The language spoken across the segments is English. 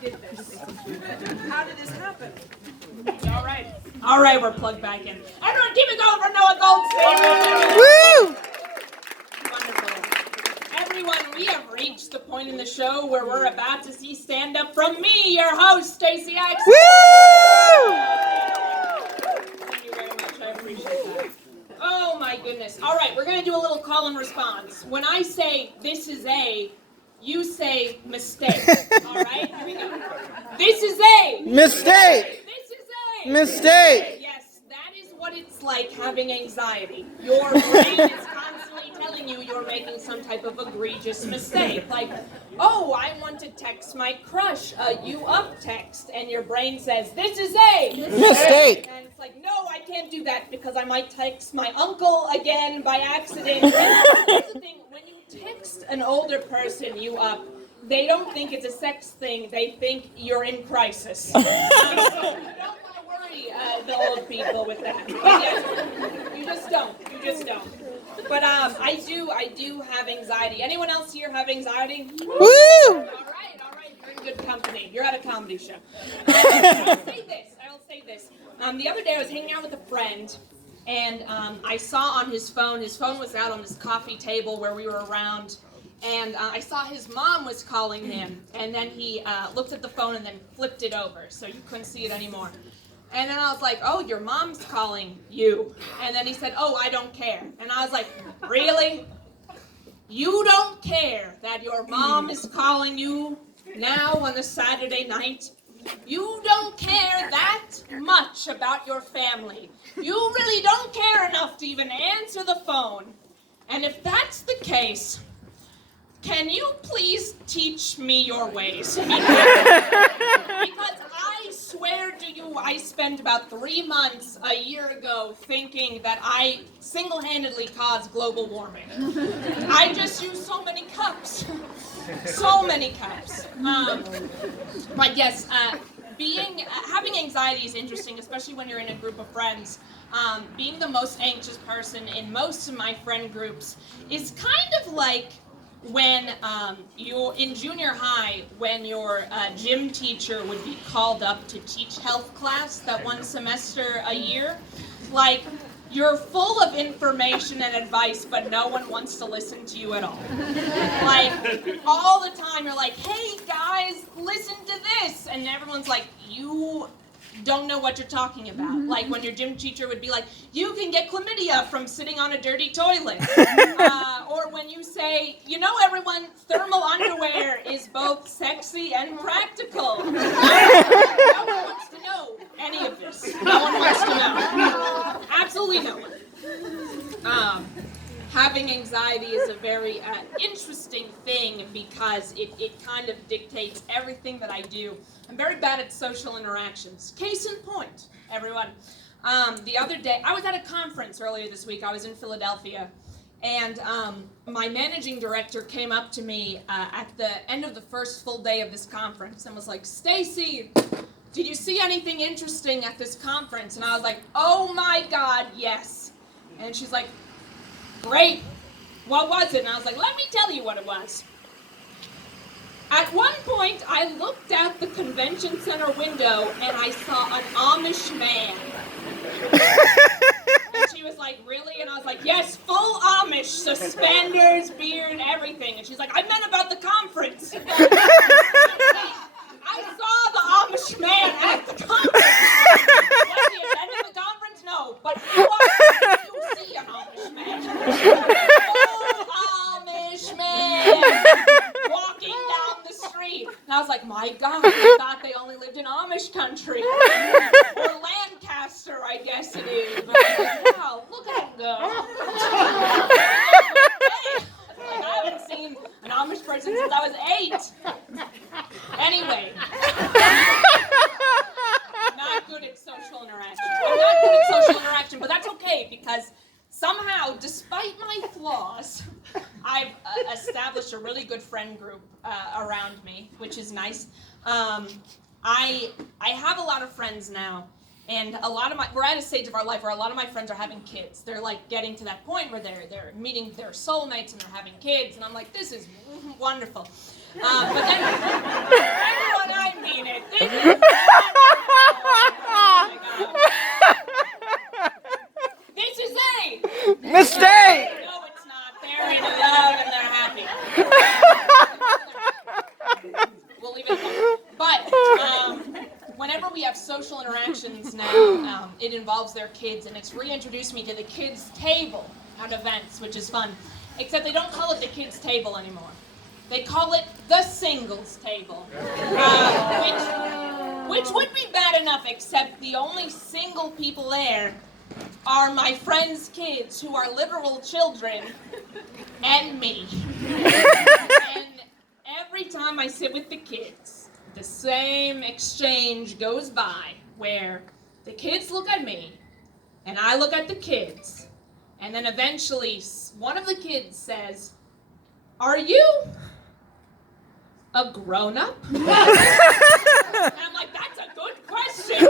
did this? How did this happen? All right, we're plugged back in. Everyone, keep it going for Noah Goldstein. Woo! Wonderful. Everyone, we have reached the point in the show where we're about to see stand-up from me, your host, Stacey X. Woo! Thank you very much. I appreciate that. Oh my goodness. All right, we're going to do a little call and response. When I say this is a, you say mistake. All right, here we go. This is a Mistake! This is a Mistake! Yes, that is what it's like having anxiety. Your brain is constantly telling you you're making some type of egregious mistake. Like, oh, I want to text my crush, you up text, and your brain says, this is a Mistake! And it's like, no, I can't do that because I might text my uncle again by accident. And here's the thing, when you text an older person, you up, they don't think it's a sex thing, they think you're in crisis. So you don't want to worry the old people with that. Yes, you just don't. But I do have anxiety. Anyone else here have anxiety? Woo! All right, you're in good company. You're at a comedy show. I'll say this. The other day I was hanging out with a friend, and I saw on his phone was out on this coffee table where we were around, and I saw his mom was calling him, and then he looked at the phone and then flipped it over, so you couldn't see it anymore. And then I was like, oh, your mom's calling you. And then he said, oh, I don't care. And I was like, really? You don't care that your mom is calling you now on a Saturday night? You don't care that much about your family. You really don't care enough to even answer the phone. And if that's the case, can you please teach me your ways? Because I swear to you, I spent about 3 months a year ago thinking that I single-handedly caused global warming. I just use so many cups. So many cups. But yes, having anxiety is interesting, especially when you're in a group of friends. Being the most anxious person in most of my friend groups is kind of like when you're in junior high, when your gym teacher would be called up to teach health class that one semester a year. Like, you're full of information and advice, but no one wants to listen to you at all. Like, all the time you're like, hey guys, listen to this. And everyone's like, you don't know what you're talking about. Like when your gym teacher would be like, you can get chlamydia from sitting on a dirty toilet. Or when you say, you know everyone, thermal underwear is both sexy and practical. No one wants to know any of this. No one wants to know. Absolutely no one. Having anxiety is a very interesting thing because it kind of dictates everything that I do. I'm very bad at social interactions. Case in point, everyone. The other day, I was at a conference earlier this week. I was in Philadelphia, and my managing director came up to me at the end of the first full day of this conference and was like, Stacey, did you see anything interesting at this conference? And I was like, oh my God, yes. And she's like, great. What was it? And I was like, let me tell you what it was. At one point, I looked out the convention center window and I saw an Amish man. And she was like, really? And I was like, yes, full Amish, suspenders, beard, everything. And she's like, I meant about the conference. I saw the Amish man at the conference. Was he attending the conference? No. But how often do you see an Amish man? Full Amish man walking down the street. And I was like, my God, I thought they only lived in Amish country. Or Lancaster, I guess it is. But I was like, wow, look at him go. Like, I haven't seen an Amish person since I was 8. Anyway. Not good at social interaction. I'm not good at social interaction, but that's okay because somehow, despite my flaws, I've established a really good friend group around me, which is nice. I have a lot of friends now, and we're at a stage of our life where a lot of my friends are having kids. They're like getting to that point where they're meeting their soulmates and they're having kids, and I'm like, this is wonderful. But then everyone I meet leave it alone. But whenever we have social interactions now, it involves their kids, and it's reintroduced me to the kids' table at events, which is fun. Except they don't call it the kids' table anymore. They call it the singles table, which would be bad enough, except the only single people there are my friends' kids, who are literal children, and me. And every time I sit with the kids, the same exchange goes by, where the kids look at me, and I look at the kids, and then eventually one of the kids says, "Are you a grown-up?" And I'm like, that's a good question.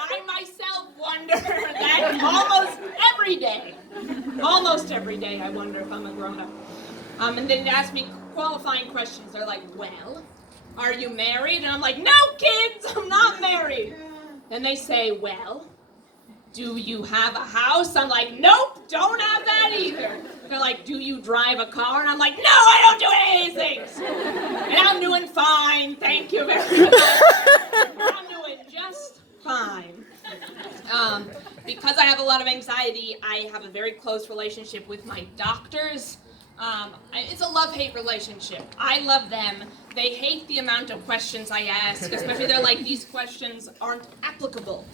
I myself wonder that almost every day. Almost every day I wonder if I'm a grown-up. And then they ask me qualifying questions. They're like, well, are you married? And I'm like, no, kids, I'm not married. Then they say, well, do you have a house? I'm like, nope, don't have that either. They're like, do you drive a car? And I'm like, no, I don't do any of these things. And I'm doing fine, thank you very much. I'm doing just fine. Because I have a lot of anxiety, I have a very close relationship with my doctors. It's a love-hate relationship. I love them. They hate the amount of questions I ask, especially they're like, these questions aren't applicable.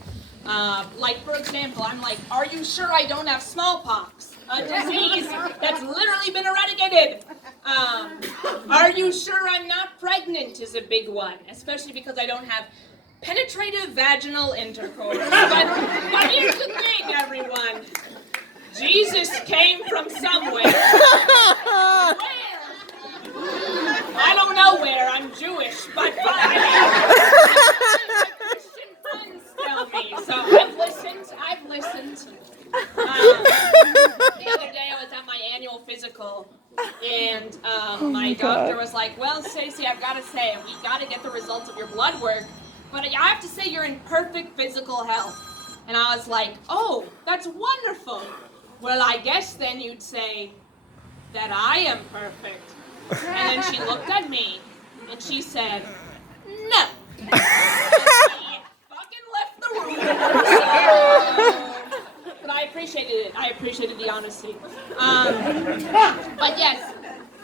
Like, for example, I'm like, are you sure I don't have smallpox? A disease that's literally been eradicated. Are you sure I'm not pregnant is a big one, especially because I don't have penetrative vaginal intercourse. But here's the thing, everyone. Jesus came from somewhere. Where? I don't know where. I'm Jewish, but my Christian friends tell me. So I've listened. The other day I was at my annual physical, and my doctor was like, well, Stacey, I've got to say, we got to get the results of your blood work, but I have to say you're in perfect physical health. And I was like, oh, that's wonderful. Well, I guess then you'd say that I am perfect. And then she looked at me, and she said, no. And she fucking left the room. But I appreciated it. I appreciated the honesty. But yes,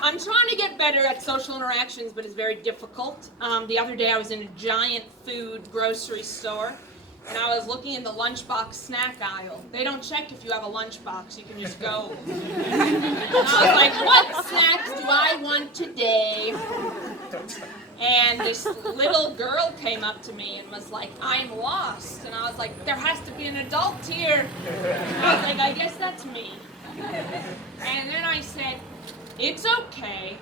I'm trying to get better at social interactions, but it's very difficult. The other day I was in a giant food grocery store, and I was looking in the lunchbox snack aisle. They don't check if you have a lunchbox. You can just go. And I was like, what snacks do I want today? And this little girl came up to me and was like, I'm lost. And I was like, there has to be an adult here. And I was like, I guess that's me. And then I said, it's okay.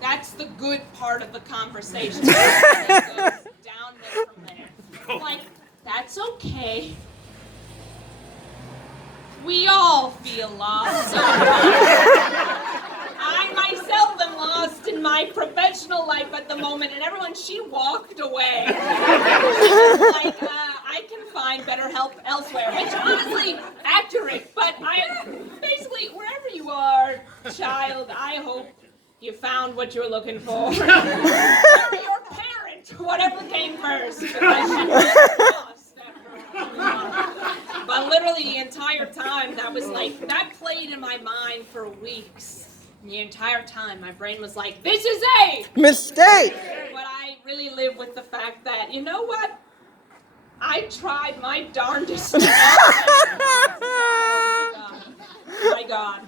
That's the good part of the conversation. It goes downhill from there. I'm like, that's okay. We all feel lost. I myself am lost in my professional life at the moment, and everyone, she walked away. Like, I can find better help elsewhere, which honestly, accurate, but basically, wherever you are, child, I hope you found what you were looking for. Or your parent, whatever came first, because she was lost after a while. But literally the entire time, that played in my mind for weeks. The entire time, my brain was like, this is a mistake. But I really live with the fact that, you know what? I tried my darndest. Oh my God.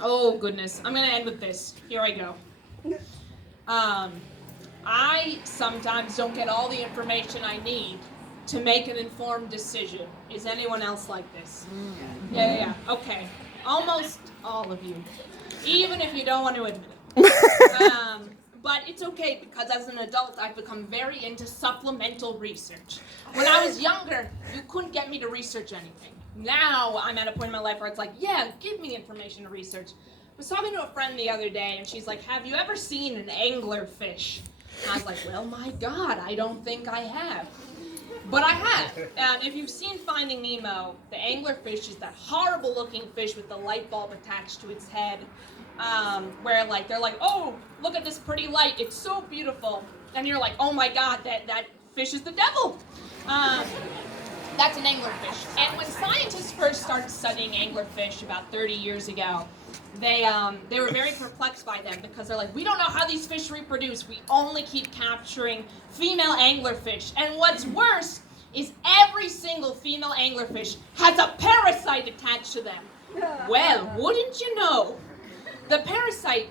Oh goodness. I'm going to end with this. Here I go. I sometimes don't get all the information I need to make an informed decision. Is anyone else like this? Yeah. Okay. Almost all of you. Even if you don't want to admit it. But it's okay, because as an adult, I've become very into supplemental research. When I was younger, you couldn't get me to research anything. Now, I'm at a point in my life where it's like, yeah, give me information to research. I was talking to a friend the other day, and she's like, have you ever seen an anglerfish? And I was like, well, my God, I don't think I have. But I have. If you've seen Finding Nemo, the anglerfish is that horrible-looking fish with the light bulb attached to its head. where like they're like, oh, look at this pretty light, it's so beautiful, and you're like, oh my God, that fish is the devil. That's an anglerfish. And when scientists first started studying anglerfish about 30 years ago, they were very perplexed by them because they're like, we don't know how these fish reproduce. We only keep capturing female anglerfish. And what's worse is every single female anglerfish has a parasite attached to them. Well, wouldn't you know? The parasite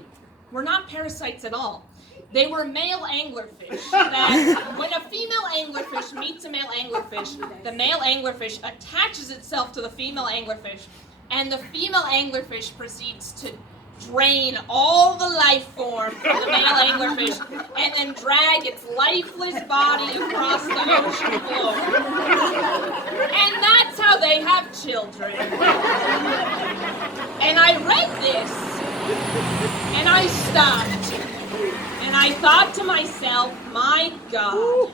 were not parasites at all. They were male anglerfish. That when a female anglerfish meets a male anglerfish, the male anglerfish attaches itself to the female anglerfish, and the female anglerfish proceeds to drain all the life form from the male anglerfish and then drag its lifeless body across the ocean floor. And that's how they have children. And I read this, and I stopped. And I thought to myself, my God,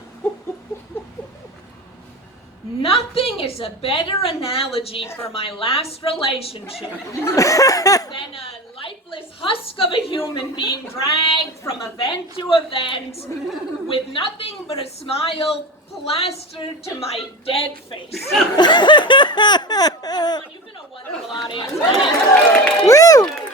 nothing is a better analogy for my last relationship than a lifeless husk of a human being dragged from event to event with nothing but a smile plastered to my dead face. You've been a wonderful audience. Woo!